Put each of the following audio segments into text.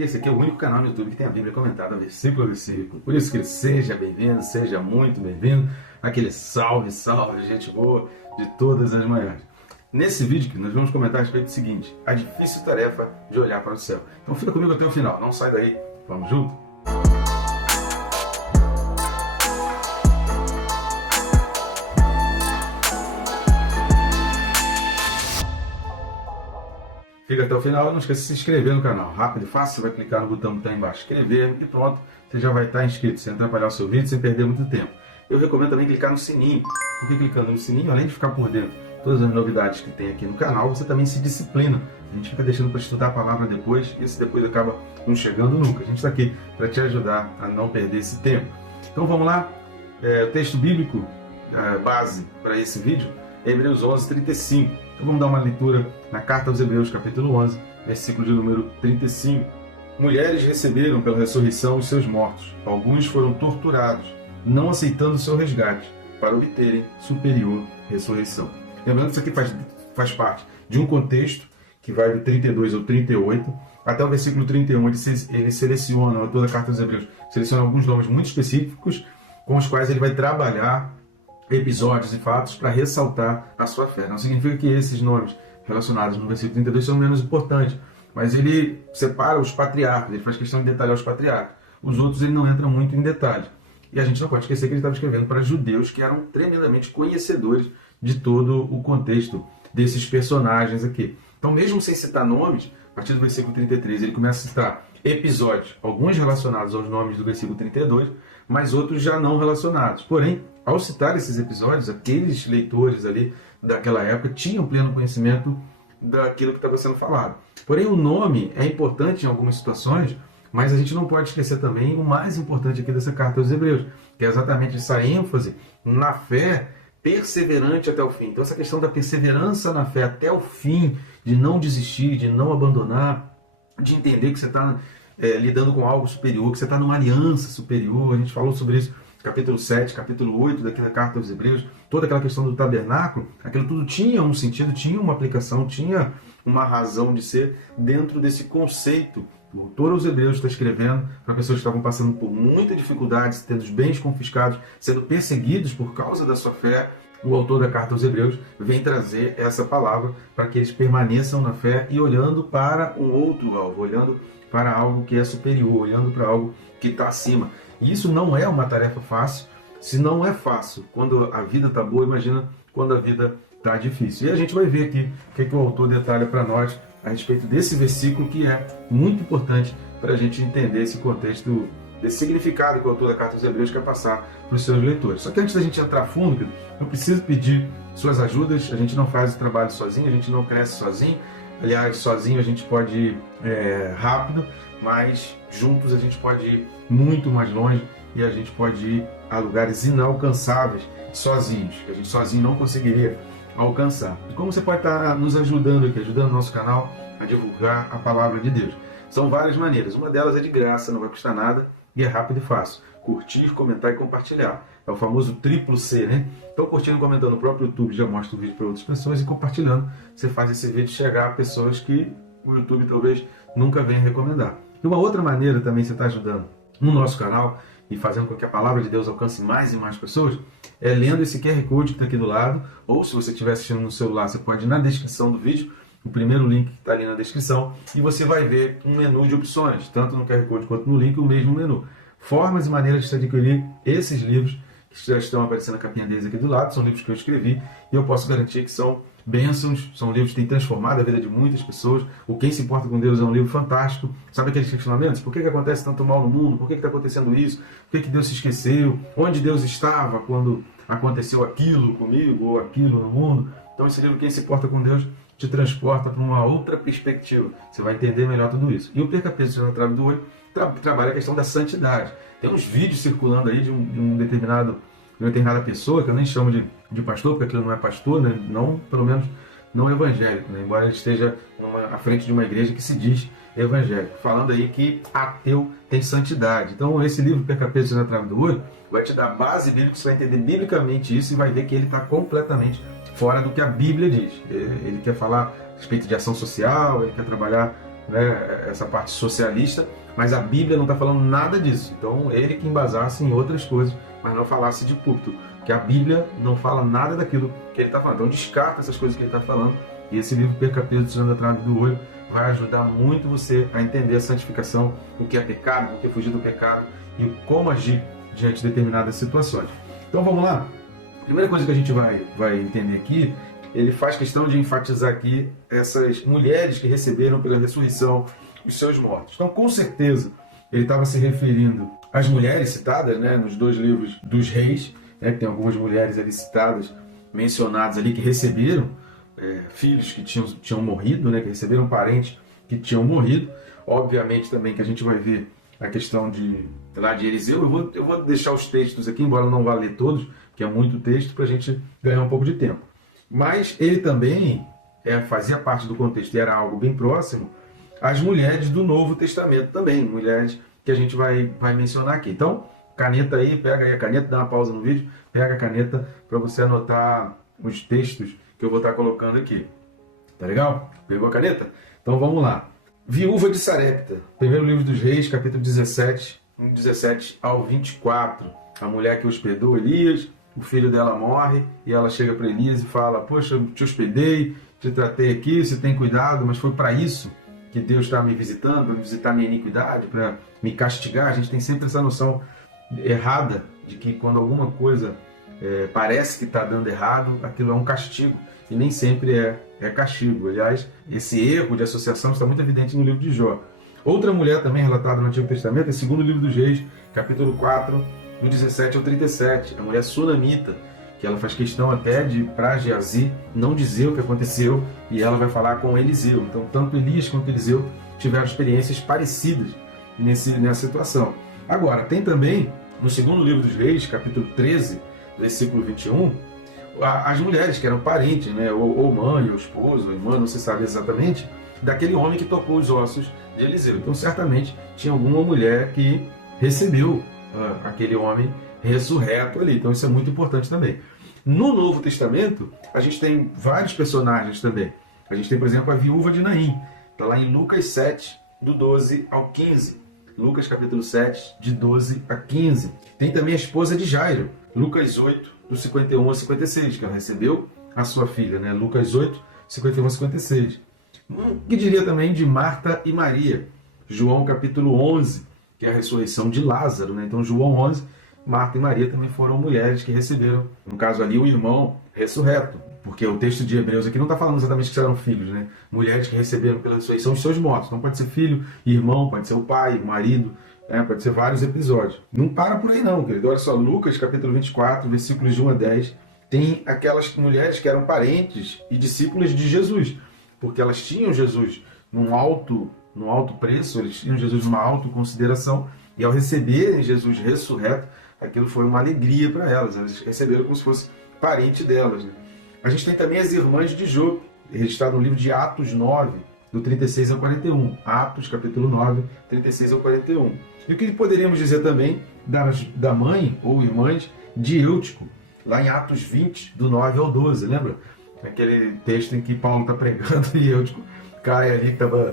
E esse aqui é o único canal no YouTube que tem a Bíblia comentada versículo a versículo. Por isso que seja bem-vindo, seja muito bem-vindo. Aquele salve, salve, gente boa de todas as manhãs. Nesse vídeo nós vamos comentar a respeito do seguinte: a difícil tarefa de olhar para o céu. Então fica comigo até o final, não sai daí, vamos junto? Fica até o final, não esqueça de se inscrever no canal. Rápido e fácil, você vai clicar no botão que está aí embaixo, inscrever, e pronto, você já vai estar inscrito, sem atrapalhar o seu vídeo, sem perder muito tempo. Eu recomendo também clicar no sininho, porque clicando no sininho, além de ficar por dentro de todas as novidades que tem aqui no canal, você também se disciplina. A gente fica deixando para estudar a palavra depois, e esse depois acaba não chegando nunca. A gente está aqui para te ajudar a não perder esse tempo. Então vamos lá, o texto bíblico base para esse vídeo é Hebreus 11, 35. Então vamos dar uma leitura na carta aos Hebreus, capítulo 11, versículo de número 35. Mulheres receberam pela ressurreição os seus mortos. Alguns foram torturados, não aceitando o seu resgate, para obterem superior ressurreição. Lembrando que isso aqui faz parte de um contexto que vai do 32 ao 38, até o versículo 31, ele seleciona, toda a carta aos Hebreus, seleciona alguns nomes muito específicos, com os quais ele vai trabalhar episódios e fatos para ressaltar a sua fé. Não significa que esses nomes relacionados no versículo 32 são menos importantes, mas ele separa os patriarcas, ele faz questão de detalhar os patriarcas. Os outros ele não entra muito em detalhe. E a gente não pode esquecer que ele estava escrevendo para judeus que eram tremendamente conhecedores de todo o contexto desses personagens aqui. Então, mesmo sem citar nomes, a partir do versículo 33, ele começa a citar episódios, alguns relacionados aos nomes do versículo 32, mas outros já não relacionados. Porém, ao citar esses episódios, aqueles leitores ali daquela época tinham pleno conhecimento daquilo que estava sendo falado. Porém, o nome é importante em algumas situações, mas a gente não pode esquecer também o mais importante aqui dessa carta aos Hebreus, que é exatamente essa ênfase na fé perseverante até o fim. Então, essa questão da perseverança na fé até o fim, de não desistir, de não abandonar, de entender que você está lidando com algo superior, que você está numa aliança superior. A gente falou sobre isso capítulo 7, capítulo 8 daqui da carta aos Hebreus, toda aquela questão do tabernáculo, aquilo tudo tinha um sentido, tinha uma aplicação, tinha uma razão de ser dentro desse conceito. O autor aos Hebreus está escrevendo para pessoas que estavam passando por muita dificuldade, tendo os bens confiscados, sendo perseguidos por causa da sua fé. O autor da carta aos Hebreus vem trazer essa palavra para que eles permaneçam na fé e olhando para um outro alvo, olhando para algo que é superior, olhando para algo que está acima. E isso não é uma tarefa fácil. Se não é fácil quando a vida está boa, imagina quando a vida está difícil. E a gente vai ver aqui o que o autor detalha para nós a respeito desse versículo, que é muito importante para a gente entender esse contexto, desse significado que o autor da carta aos Hebreus quer passar para os seus leitores. Só que antes da gente entrar fundo, eu preciso pedir suas ajudas. A gente não faz o trabalho sozinho, a gente não cresce sozinho. Aliás, sozinho a gente pode ir rápido, mas juntos a gente pode ir muito mais longe e a gente pode ir a lugares inalcançáveis sozinhos, que a gente sozinho não conseguiria alcançar. E como você pode estar nos ajudando aqui, ajudando o nosso canal a divulgar a palavra de Deus? São várias maneiras. Uma delas é de graça, não vai custar nada e é rápido e fácil. Curtir, comentar e compartilhar. É o famoso triplo C, né? Então, curtindo e comentando no próprio YouTube já mostra o vídeo para outras pessoas, e compartilhando, você faz esse vídeo chegar a pessoas que o YouTube talvez nunca venha recomendar. E uma outra maneira também você está ajudando no nosso canal e fazendo com que a palavra de Deus alcance mais e mais pessoas, é lendo esse QR Code que está aqui do lado, ou se você estiver assistindo no celular, você pode ir na descrição do vídeo, o primeiro link que está ali na descrição, e você vai ver um menu de opções, tanto no QR Code quanto no link, o mesmo menu. Formas e maneiras de se adquirir esses livros que já estão aparecendo na capinha deles aqui do lado, são livros que eu escrevi, e eu posso garantir que são bênçãos, são livros que têm transformado a vida de muitas pessoas. O Quem se Importa com Deus é um livro fantástico. Sabe aqueles questionamentos? Por que acontece tanto mal no mundo? Por que está acontecendo isso? Por que Deus se esqueceu? Onde Deus estava quando aconteceu aquilo comigo ou aquilo no mundo? Então esse livro, Quem se Importa com Deus, te transporta para uma outra perspectiva. Você vai entender melhor tudo isso. E o Perca Peso na Trave do Olho trabalha a questão da santidade. Tem uns vídeos circulando aí de uma determinada pessoa, que eu nem chamo de pastor, porque aquilo não é pastor, né? Não, pelo menos não evangélico, né? Embora ele esteja à frente de uma igreja que se diz evangélico, falando aí que ateu tem santidade. Então esse livro, Perca Peso na Trave do Olho, vai te dar base bíblica, você vai entender biblicamente isso e vai ver que ele está completamente fora do que a Bíblia diz. Ele quer falar a respeito de ação social, ele quer trabalhar né, essa parte socialista, mas a Bíblia não está falando nada disso. Então ele que embasasse em outras coisas, mas não falasse de púlpito, que a Bíblia não fala nada daquilo que ele está falando. Então descarta essas coisas que ele está falando, e esse livro Perca Peso Tirando a Trave do Olho vai ajudar muito você a entender a santificação, o que é pecado, o que é fugir do pecado e como agir diante de determinadas situações. Então vamos lá? A primeira coisa que a gente vai entender aqui, ele faz questão de enfatizar aqui essas mulheres que receberam pela ressurreição os seus mortos. Então, com certeza, ele estava se referindo às mulheres citadas, né, nos 2 livros dos reis, né, que tem algumas mulheres ali citadas, mencionadas ali, que receberam filhos que tinham morrido, né, que receberam parentes que tinham morrido. Obviamente também que a gente vai ver a questão de Eliseu. Eu vou deixar os textos aqui, embora não vá ler todos, que é muito texto, para a gente ganhar um pouco de tempo. Mas ele também fazia parte do contexto, e era algo bem próximo, às mulheres do Novo Testamento também, mulheres que a gente vai mencionar aqui. Então, caneta aí, pega aí a caneta, dá uma pausa no vídeo, pega a caneta para você anotar os textos que eu vou estar colocando aqui. Tá legal? Pegou a caneta? Então vamos lá. Viúva de Sarepta, primeiro livro dos Reis, capítulo 17, 17 ao 24. A mulher que hospedou Elias, o filho dela morre, e ela chega para Elias e fala: poxa, te hospedei, te tratei aqui, você tem cuidado, mas foi para isso que Deus está me visitando, para visitar minha iniquidade, para me castigar. A gente tem sempre essa noção errada de que quando alguma coisa parece que está dando errado, aquilo é um castigo, e nem sempre é castigo. Aliás, esse erro de associação está muito evidente no livro de Jó. Outra mulher também relatada no Antigo Testamento é segundo livro dos Reis, capítulo 4, do 17 ao 37, a mulher sunamita, que ela faz questão até de, para Geazi, não dizer o que aconteceu, e ela vai falar com Eliseu. Então, tanto Elias quanto Eliseu tiveram experiências parecidas nessa situação. Agora, tem também, no segundo livro dos Reis, capítulo 13, versículo 21, as mulheres que eram parentes, né, ou mãe, ou esposo, ou irmã, não se sabe exatamente, daquele homem que tocou os ossos de Eliseu. Então, certamente, tinha alguma mulher que recebeu aquele homem ressurreto ali. Então, isso é muito importante também. No Novo Testamento, a gente tem vários personagens também. A gente tem, por exemplo, a viúva de Naim. Está lá em Lucas 7, do 12 ao 15. Lucas capítulo 7, de 12 a 15. Tem também a esposa de Jairo. Lucas 8, do 51 a 56, que ela recebeu a sua filha, né? Lucas 8, 51 a 56. Que diria também de Marta e Maria. João capítulo 11, que é a ressurreição de Lázaro, né? Então, João 11, Marta e Maria também foram mulheres que receberam, no caso ali, o irmão ressurreto. Porque o texto de Hebreus aqui não está falando exatamente que eram filhos, né? Mulheres que receberam pela ressurreição os seus mortos. Então pode ser filho, irmão, pode ser o pai, o marido, pode ser vários episódios. Não para por aí não, querido. Olha só, Lucas capítulo 24, versículos de 1 a 10, tem aquelas mulheres que eram parentes e discípulas de Jesus, porque elas tinham Jesus num alto preço, eles tinham Jesus numa alta consideração, e ao receberem Jesus ressurreto, aquilo foi uma alegria para elas. Elas receberam como se fosse parente delas, né? A gente tem também as irmãs de Jope, registrado no livro de Atos 9, do 36 ao 41. Atos, capítulo 9, 36 ao 41. E o que poderíamos dizer também da mãe ou irmãs de Eutico, lá em Atos 20, do 9 ao 12, lembra? Aquele texto em que Paulo está pregando e Eutico cai ali, que estava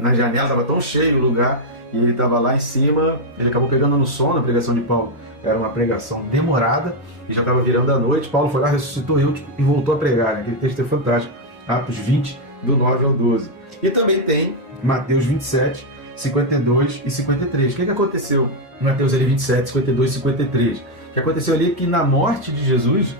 na janela, estava tão cheio o lugar, e ele estava lá em cima, ele acabou pegando no sono a pregação de Paulo. Era uma pregação demorada, e já estava virando a noite. Paulo foi lá, ressuscitou Eutico e voltou a pregar. Aquele texto é fantástico. Atos 20, do 9 ao 12. E também tem Mateus 27, 52 e 53. O que aconteceu em Mateus 27, 52 e 53? O que aconteceu ali é que na morte de Jesus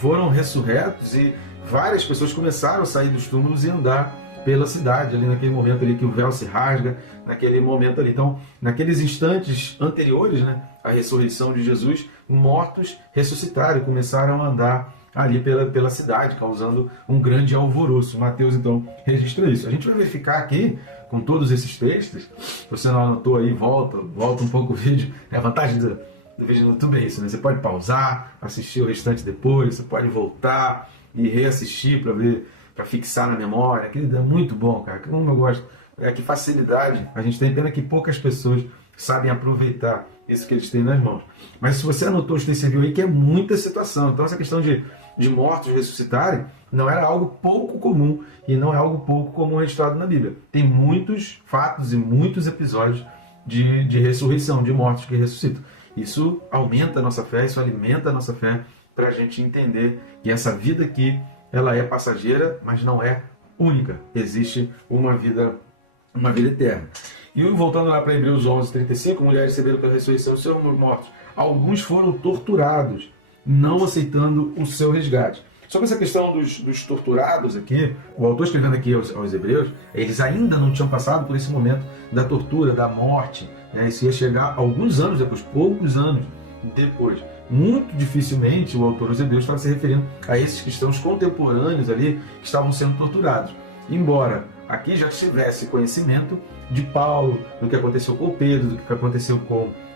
foram ressurretos e várias pessoas começaram a sair dos túmulos e andar pela cidade, ali naquele momento ali que o véu se rasga, naquele momento ali. Então, naqueles instantes anteriores, né, à ressurreição de Jesus, mortos ressuscitaram e começaram a andar ali pela cidade, causando um grande alvoroço. Mateus, então, registra isso. A gente vai verificar aqui, com todos esses textos, se você não anotou aí, volta um pouco o vídeo. A vantagem do vídeo no YouTube é isso, né? Você pode pausar, assistir o restante depois, você pode voltar e reassistir para ver, para fixar na memória. Aquilo é muito bom, cara. Como eu gosto. Que facilidade a gente tem. Pena que poucas pessoas sabem aproveitar isso que eles têm nas mãos. Mas se você anotou os textos, você viu aí que é muita situação. Então essa questão de de mortos ressuscitarem não era algo pouco comum, e não é algo pouco comum registrado na Bíblia. Tem muitos fatos e muitos episódios de ressurreição, de mortos que ressuscitam. Isso aumenta a nossa fé, isso alimenta a nossa fé, para a gente entender que essa vida aqui, ela é passageira, mas não é única. Existe uma vida eterna. E voltando lá para Hebreus 11:35, mulheres receberam pela ressurreição os seus mortos. Alguns foram torturados, não aceitando o seu resgate. Sobre essa questão dos torturados aqui, o autor escrevendo aqui aos Hebreus, eles ainda não tinham passado por esse momento da tortura, da morte. Né? Isso ia chegar alguns anos depois, poucos anos depois. Muito dificilmente o autor aos Hebreus estava se referindo a esses cristãos contemporâneos ali que estavam sendo torturados. Embora aqui já tivesse conhecimento de Paulo, do que aconteceu com Pedro, do que aconteceu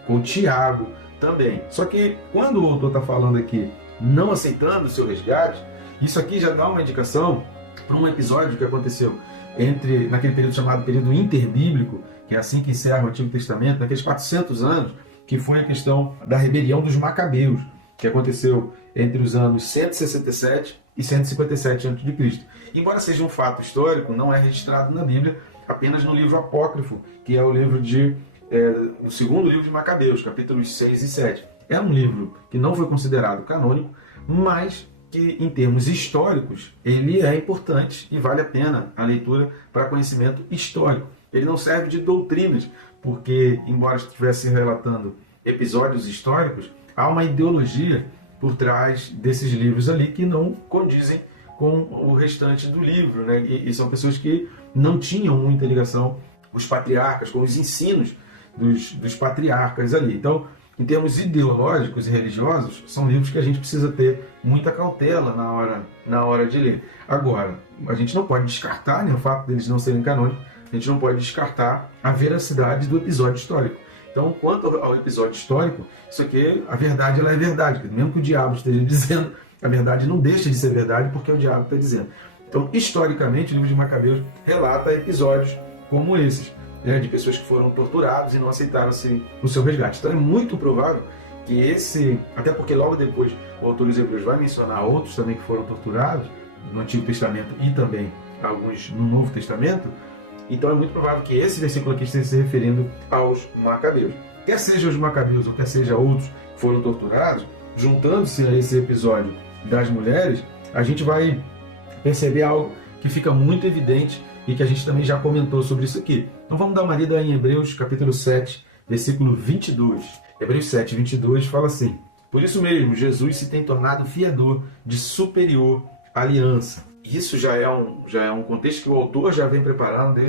com Tiago também. Só que quando o autor está falando aqui, não aceitando o seu resgate, isso aqui já dá uma indicação para um episódio que aconteceu naquele período chamado período interbíblico, que é assim que encerra o Antigo Testamento, naqueles 400 anos, que foi a questão da rebelião dos Macabeus, que aconteceu entre os anos 167 e 157 a.C. Embora seja um fato histórico, não é registrado na Bíblia, apenas no livro apócrifo, que é o livro o segundo livro de Macabeus, capítulos 6 e 7. É um livro que não foi considerado canônico, mas que, em termos históricos, ele é importante e vale a pena a leitura para conhecimento histórico. Ele não serve de doutrinas, porque, embora estivesse relatando episódios históricos, há uma ideologia por trás desses livros ali que não condizem com o restante do livro, né? E são pessoas que não tinham muita ligação com os patriarcas, com os ensinos dos patriarcas ali. Então, em termos ideológicos e religiosos, são livros que a gente precisa ter muita cautela na hora de ler. Agora, a gente não pode descartar, né, o fato deles não serem canônicos, a gente não pode descartar a veracidade do episódio histórico. Então, quanto ao episódio histórico, isso aqui, a verdade ela é verdade. Mesmo que o diabo esteja dizendo, a verdade não deixa de ser verdade porque o diabo está dizendo. Então, historicamente, o livro de Macabeus relata episódios como esses, né, de pessoas que foram torturadas e não aceitaram o seu resgate. Então, é muito provável que até porque logo depois o autor dos Hebreus vai mencionar outros também que foram torturados no Antigo Testamento e também alguns no Novo Testamento. Então é muito provável que esse versículo aqui esteja se referindo aos Macabeus. Quer seja os Macabeus ou quer seja outros que foram torturados, juntando-se a esse episódio das mulheres, a gente vai perceber algo que fica muito evidente e que a gente também já comentou sobre isso aqui. Então vamos dar uma lida em Hebreus capítulo 7, versículo 22. Hebreus 7, 22 fala assim: por isso mesmo, Jesus se tem tornado fiador de superior aliança. Isso já é um contexto que o autor já vem preparando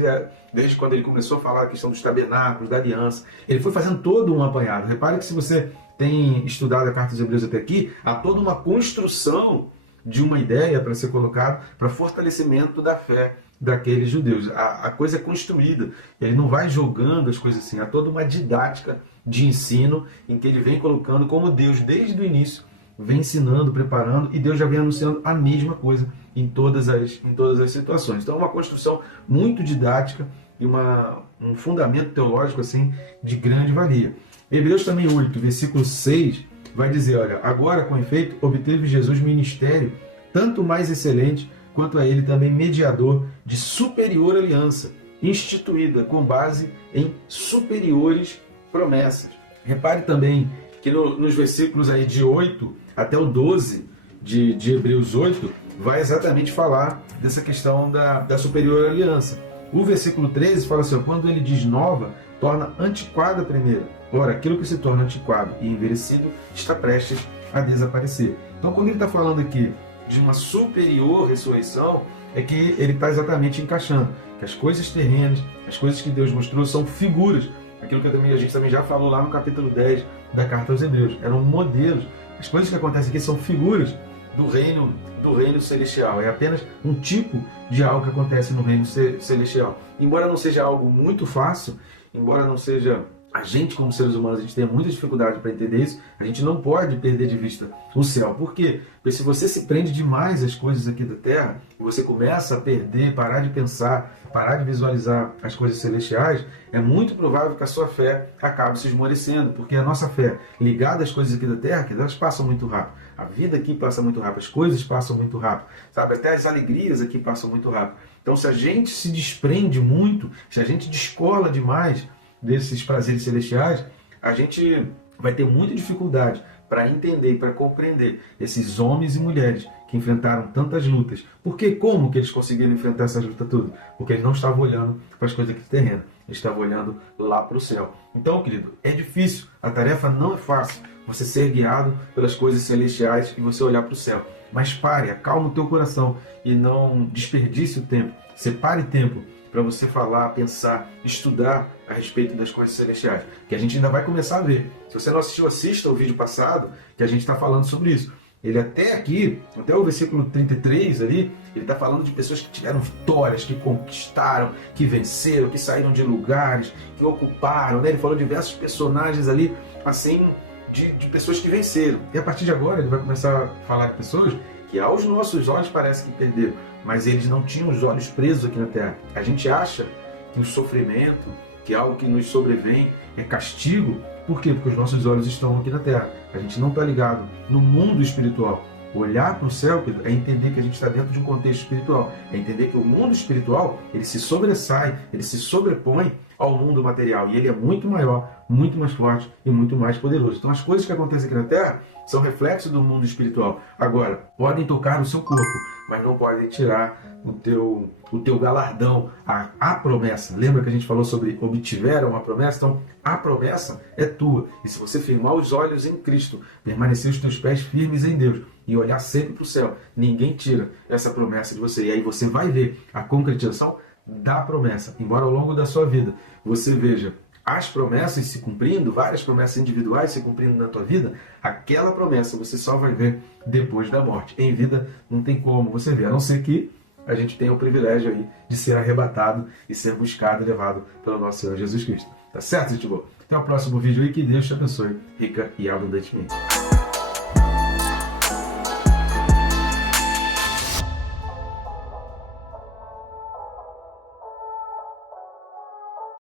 desde quando ele começou a falar a questão dos tabernáculos, da aliança. Ele foi fazendo todo um apanhado. Repare que se você tem estudado a Carta dos Hebreus até aqui, há toda uma construção de uma ideia para ser colocada para fortalecimento da fé daqueles judeus. A coisa é construída. Ele não vai jogando as coisas assim. Há toda uma didática de ensino em que ele vem colocando como Deus, desde o início, vem ensinando, preparando, e Deus já vem anunciando a mesma coisa em todas as situações. Então é uma construção muito didática e um fundamento teológico assim de grande valia. Hebreus também 8, versículo 6, vai dizer, olha, agora com efeito obteve Jesus ministério tanto mais excelente quanto a ele também mediador de superior aliança, instituída com base em superiores promessas. Repare também que nos versículos aí de 8 até o 12 de Hebreus 8, vai exatamente falar dessa questão da superior aliança. O versículo 13 fala assim, quando ele diz nova, torna antiquada a primeira. Ora, aquilo que se torna antiquado e envelhecido está prestes a desaparecer. Então, quando ele está falando aqui de uma superior ressurreição, é que ele está exatamente encaixando que as coisas terrenas, as coisas que Deus mostrou são figuras. Aquilo que a gente também já falou lá no capítulo 10 da Carta aos Hebreus. Eram modelos. As coisas que acontecem aqui são figuras do reino celestial. É apenas um tipo de algo que acontece no reino celestial. Embora não seja algo muito fácil, embora não seja a gente, como seres humanos, a gente tem muita dificuldade para entender isso. A gente não pode perder de vista o céu. Por quê? Porque se você se prende demais às coisas aqui da Terra, você começa a perder, parar de pensar, parar de visualizar as coisas celestiais, é muito provável que a sua fé acabe se esmorecendo, porque a nossa fé ligada às coisas aqui da Terra, que elas passam muito rápido. A vida aqui passa muito rápido, as coisas passam muito rápido, sabe? Até as alegrias aqui passam muito rápido. Então, se a gente se desprende muito, se a gente descola demais desses prazeres celestiais, a gente vai ter muita dificuldade para entender e para compreender esses homens e mulheres que enfrentaram tantas lutas. Porque como que eles conseguiram enfrentar essas lutas todas? Porque eles não estavam olhando para as coisas aqui terrenas, eles estavam olhando lá para o céu. Então, querido, é difícil, a tarefa não é fácil, você ser guiado pelas coisas celestiais e você olhar para o céu. Mas pare, acalma o teu coração e não desperdice o tempo. Separe tempo para você falar, pensar, estudar a respeito das coisas celestiais, que a gente ainda vai começar a ver. Se você não assistiu, assista o vídeo passado, que a gente está falando sobre isso. Ele até aqui, até o versículo 33 ali, ele está falando de pessoas que tiveram vitórias, que conquistaram, que venceram, que saíram de lugares, que ocuparam, né? Ele falou de diversos personagens ali, assim, de pessoas que venceram. E a partir de agora ele vai começar a falar de pessoas que aos nossos olhos parece que perderam, mas eles não tinham os olhos presos aqui na terra. A gente acha que o sofrimento, que algo que nos sobrevém é castigo. Por quê? Porque os nossos olhos estão aqui na terra. A gente não está ligado no mundo espiritual. Olhar para o céu é entender que a gente está dentro de um contexto espiritual. É entender que o mundo espiritual, ele se sobressai, ele se sobrepõe ao mundo material. E ele é muito maior, muito mais forte e muito mais poderoso. Então as coisas que acontecem aqui na terra são reflexos do mundo espiritual. Agora, podem tocar no seu corpo, mas não podem tirar o teu galardão, a promessa. Lembra que a gente falou sobre obtiveram a promessa? Então, a promessa é tua. E se você firmar os olhos em Cristo, permanecer os teus pés firmes em Deus e olhar sempre para o céu, ninguém tira essa promessa de você. E aí você vai ver a concretização da promessa. Embora ao longo da sua vida você veja as promessas se cumprindo, várias promessas individuais se cumprindo na tua vida, aquela promessa você só vai ver depois da morte. Em vida não tem como você ver, a não ser que a gente tenha o privilégio aí de ser arrebatado e ser buscado e levado pelo nosso Senhor Jesus Cristo. Tá certo, gente boa? Até o próximo vídeo aí, que Deus te abençoe rica e abundantemente.